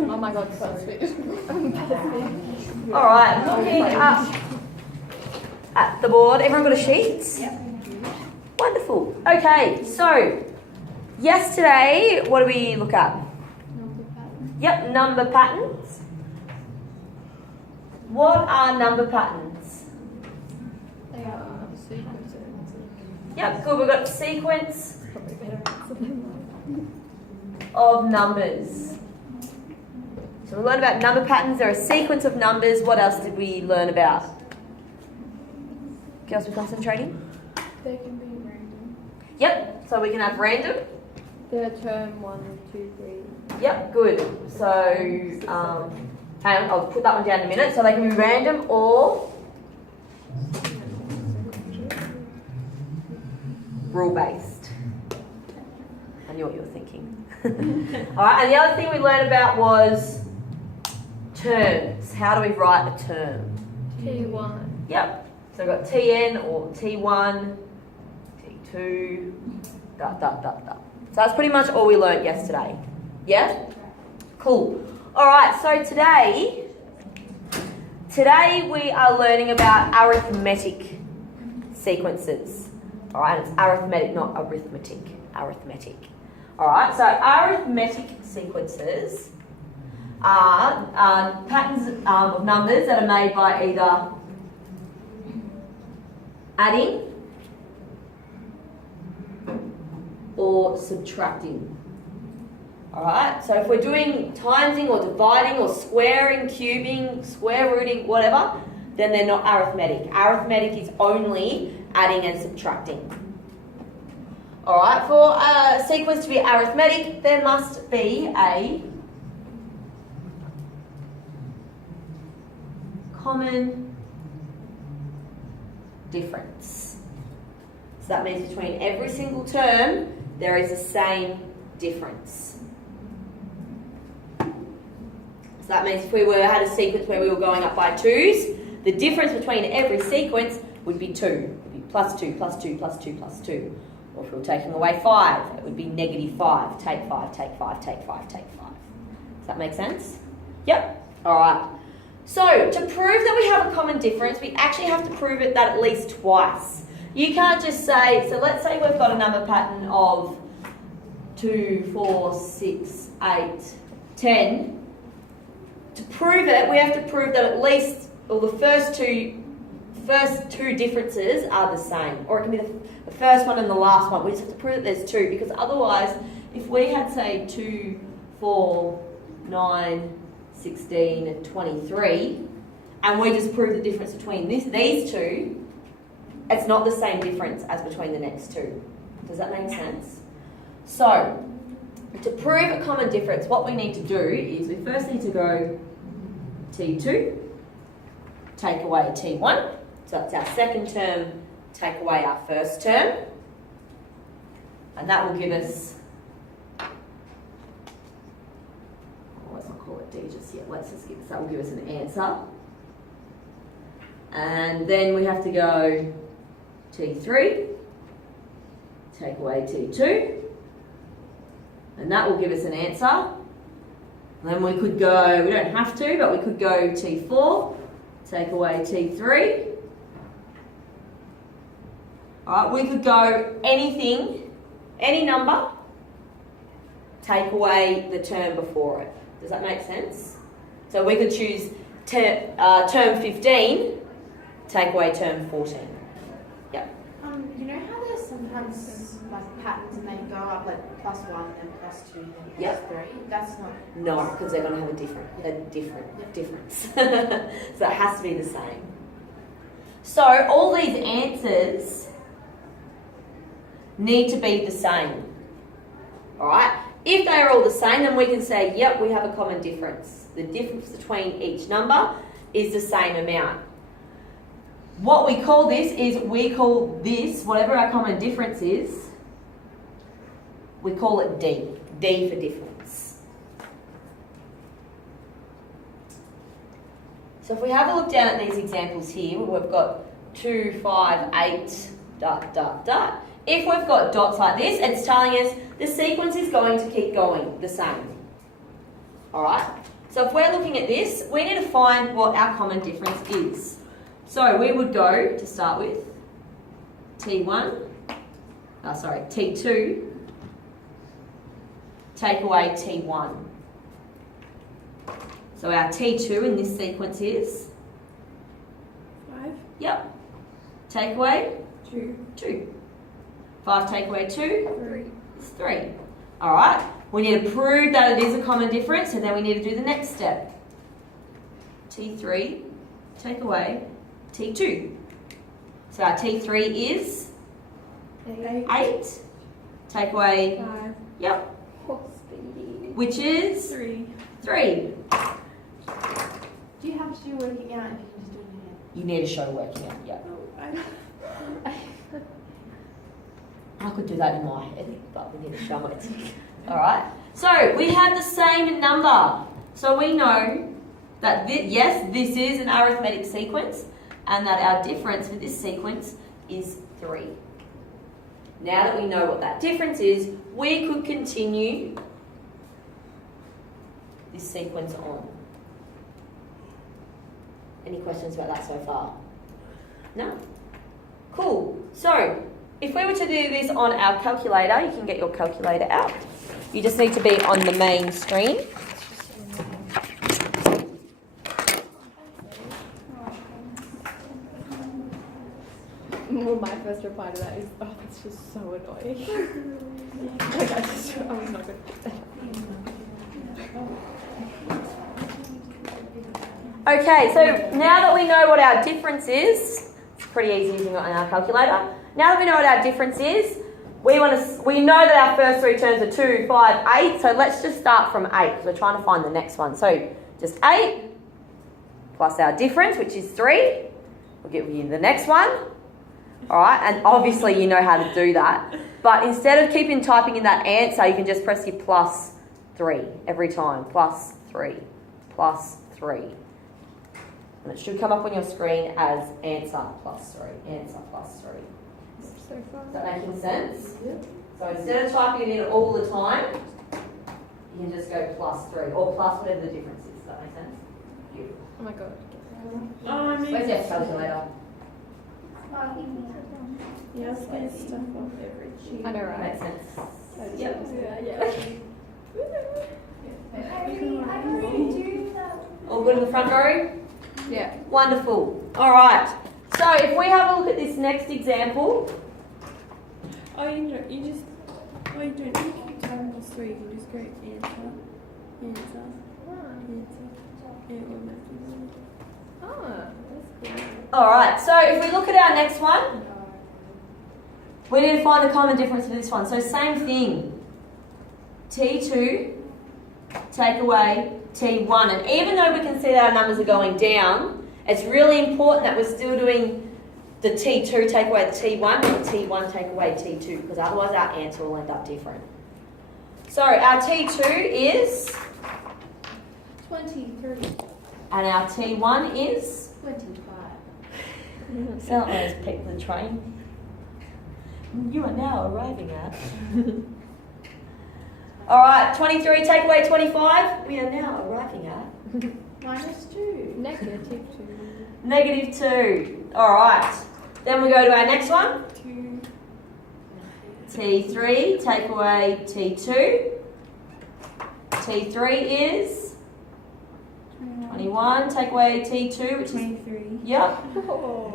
Oh my god, sorry. All right, looking up at the board. Everyone got a sheet? Yep. Wonderful. Okay, so yesterday, what did we look at? Number pattern. Yep, number patterns. What are number patterns? They are sequences. Yep, good. We've got sequence Probably better answer than of numbers. So we learned about number patterns. They're a sequence of numbers. What else did we learn about? Girls, we concentrating? They can be random. Yep, so we can have random. The term 1, 2, 3. Yep, good. So, hang on, I'll put that one down in a minute. So they can be random or rule-based. I knew what you were thinking. All right, and the other thing we learned about was terms. How do we write a term? T1. Yep. So we've got Tn or T1, T2, dot, dot, dot, dot. So that's pretty much all we learnt yesterday. Yeah? Cool. All right, so today we are learning about arithmetic sequences. All right, it's arithmetic, not arithmetic. Arithmetic. All right, so arithmetic sequences are patterns of numbers that are made by either adding or subtracting. Alright, so if we're doing timesing or dividing or squaring, cubing, square rooting, whatever, then they're not arithmetic. Arithmetic is only adding and subtracting. Alright, for a sequence to be arithmetic, there must be a common difference. So that means between every single term, there is the same difference. So that means if we had a sequence where we were going up by 2s, the difference between every sequence would be 2. It would be plus 2, plus 2, plus 2, plus 2. Or if we were taking away 5, it would be negative 5. Take 5, take 5, take 5, take 5. Does that make sense? Yep. All right. So, to prove that we have a common difference, we actually have to prove it that at least twice. You can't just say, so let's say we've got a number pattern of 2, 4, 6, 8, 10. To prove it, we have to prove that at least, or the first two differences are the same. Or it can be the first one and the last one. We just have to prove that there's 2, because otherwise, if we had, say, 2, 4, 9, 16, 23, and we just prove the difference between these two, it's not the same difference as between the next two. Does that make sense? So, to prove a common difference, what we need to do is we first need to go T2, take away T1, so that's our second term, take away our first term, and that will give us, let's not call it D just yet, let's just give us, that will give us an answer. And then we have to go T3, take away T2, and that will give us an answer. Then we could go, we don't have to, but we could go T4, take away T3. Alright, we could go anything, any number, take away the term before it. Does that make sense? So we could choose term 15, take away term 14. Yep. You know how there's sometimes like patterns and they go up like +1 and +2 and Yep. +3? That's not. No, because they're going to have a different difference. So it has to be the same. So all these answers need to be the same. Alright? If they are all the same, then we can say, yep, we have a common difference. The difference between each number is the same amount. What we call this is, we call this, whatever our common difference is, we call it D. D for difference. So if we have a look down at these examples here, we've got 2, 5, 8, dot, dot, dot. If we've got dots like this, it's telling us the sequence is going to keep going the same. Alright? So if we're looking at this, we need to find what our common difference is. So we would go, to start with, T2, take away T1. So our T2 in this sequence is? 5. Yep. Take away? 2. 2. 5 take away 2? 3. Is 3. Alright, we need to prove that it is a common difference, and then we need to do the next step. T3, take away T2. So our T3 is 8. Take away, 5. yep, Oh, speedy. which is 3. 3. Do you have to do working out if you can just do it in your head? You need to show working out, yep. I could do that in my head, but we need to show it. Alright, so we have the same number. So we know that, yes, this is an arithmetic sequence, and that our difference for this sequence is 3. Now that we know what that difference is, we could continue this sequence on. Any questions about that so far? No? Cool. So, if we were to do this on our calculator, you can get your calculator out. You just need to be on the main screen. Well, my first reply to that is, oh, that's just so annoying. Like, I was not going to do that. Okay, so now that we know what our difference is, it's pretty easy using it on our calculator. Now that we know what our difference is, we know that our first 3 terms are 2, 5, 8. So let's just start from 8 because we're trying to find the next one. So just 8 plus our difference, which is 3. We'll give you the next one. All right, and obviously you know how to do that. But instead of typing in that answer, you can just press your plus 3 every time. Plus 3, plus 3. And it should come up on your screen as answer plus 3, answer plus 3. So far. Is that making sense? Yeah. So instead of typing it in all the time, you can just go plus 3 or plus whatever the difference is. Does that make sense? Beautiful. Oh my god. Where's your calculator? Yeah, it's getting stuff off every sheet. I know, right? Makes sense. Yep. Yeah. All good in the front row? Yeah. Wonderful. All right. So if we have a look at this next example, Oh, you don't keep time plus 3, you can just go answer, answer, and automatically. Oh, that's good. all right. So if we look at our next one, we need to find the common difference for this one. So same thing. T2 take away T1, and even though we can see that our numbers are going down, it's really important that we're still doing the T2 take away the T1 and the T1 take away T2, because otherwise our answer will end up different. So our T2 is 23. and our T1 is 25. sound like those people in the train. You are now arriving at. Alright, 23 take away 25. We are now arriving at Minus 2. Negative 2. negative 2. Alright. Then we go to our next one. 2. T3 take away T2. T3 is 21 take away T2, which is 23. yep. Oh.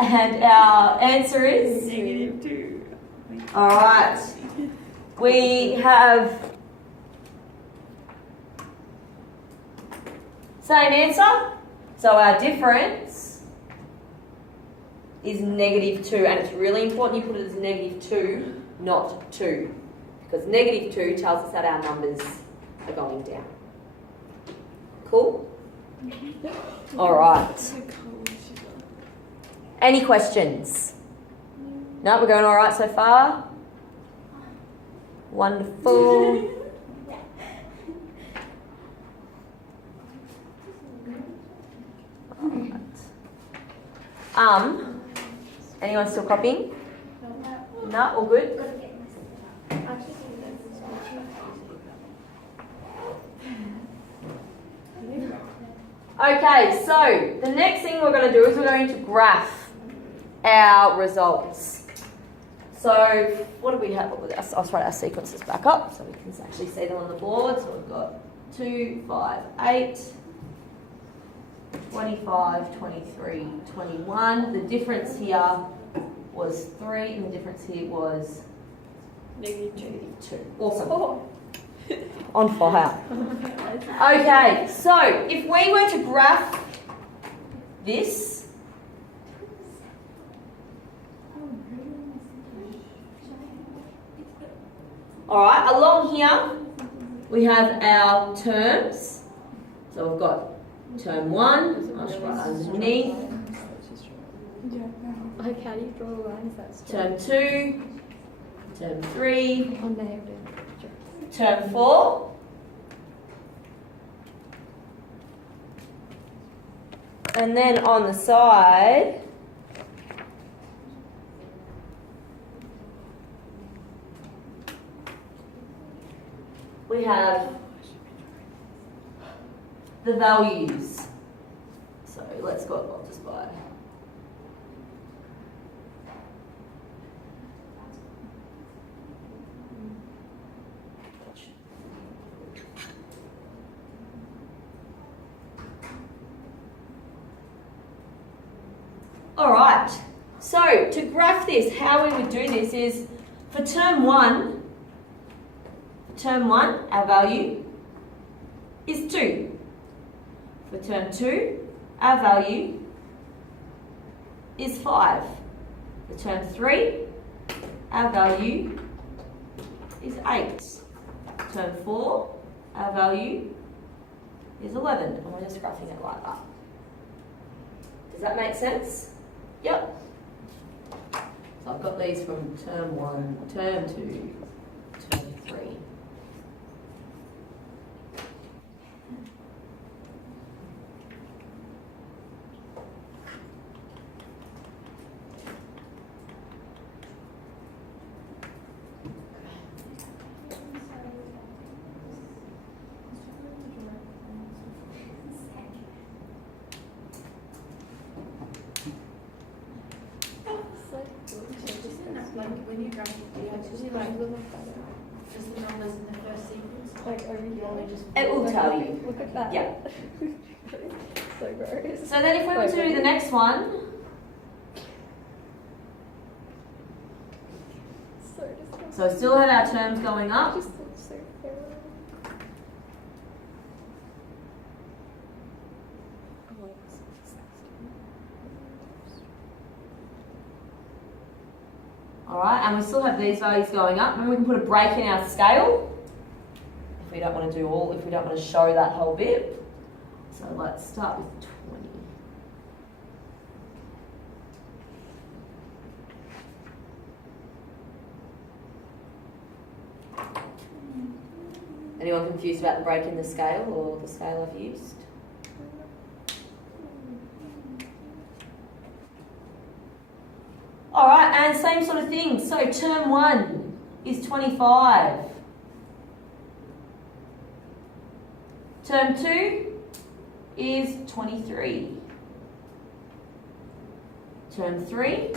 And our answer is Negative 2. alright. We have same answer. So our difference is negative 2, and it's really important you put it as negative 2, not 2, because negative 2 tells us that our numbers are going down. Cool? All right. So cold, sugar. Any questions? No, we're going all right so far. Wonderful. Anyone still copying? No, all good? Okay, so the next thing we're going to do is we're going to graph our results. So what do we have? I'll write our sequences back up so we can actually see them on the board. So we've got 2, 5, 8, 25, 23, 21. The difference here was 3 and the difference here was -2. Awesome. Oh. On fire. Okay, so if we were to graph this, alright, along here we have our terms. So we've got term 1, I'll just write underneath, Like, how do you draw a line? Is that term straight? 2, term 3, Oh, no. term 4, and then on the side we have the values. So let's go, I'll just buy. All right, so to graph this, how we would do this is for term 1, our value is 2. For term 2, our value is 5. For term 3, our value is 8. Term 4, our value is 11. And we're just graphing it like that. Does that make sense? Yep. So I've got these from term 1, term 2, term 3. Like when you graph it, do you actually like just the numbers in the first sequence? Like over here. Just It will tell you. Look at that. Yeah. So gross. So then if we were to do the next one, So disgusting. so still have our terms going It up. just looks so terrible. Alright, and we still have these values going up. And we can put a break in our scale if we don't want to do all, if we don't want to show that whole bit. So let's start with 20. Anyone confused about the break in the scale or the scale I've used? Alright, and same sort of thing. So term 1 is 25. Term 2 is 23. Term 3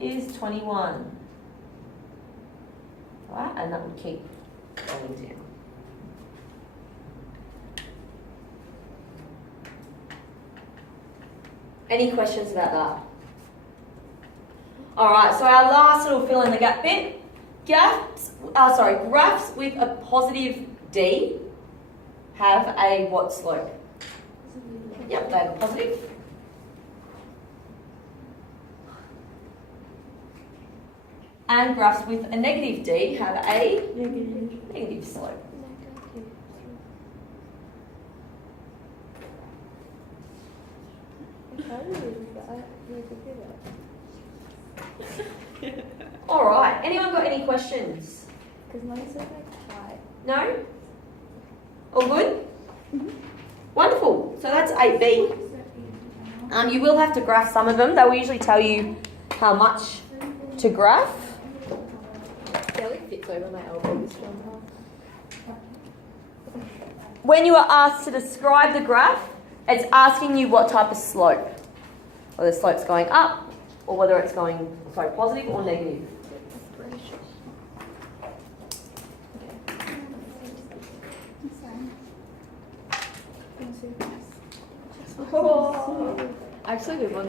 is 21. Alright, and that will keep going down. Any questions about that? Alright, so our last little fill in the gap bit. Graphs with a positive D have a what slope? Yep, they have a positive. And graphs with a negative D have a negative slope. How do you use that? You could do that. Alright, anyone got any questions? Because mine's so like high. No? All good? Wonderful. So that's 8B. You will have to graph some of them. They will usually tell you how much to graph. Barely fits over my elbow, this jumper. When you are asked to describe the graph, It's asking you what type of slope. Whether the slope's going up or whether it's going, positive or negative. Oh. Actually, we want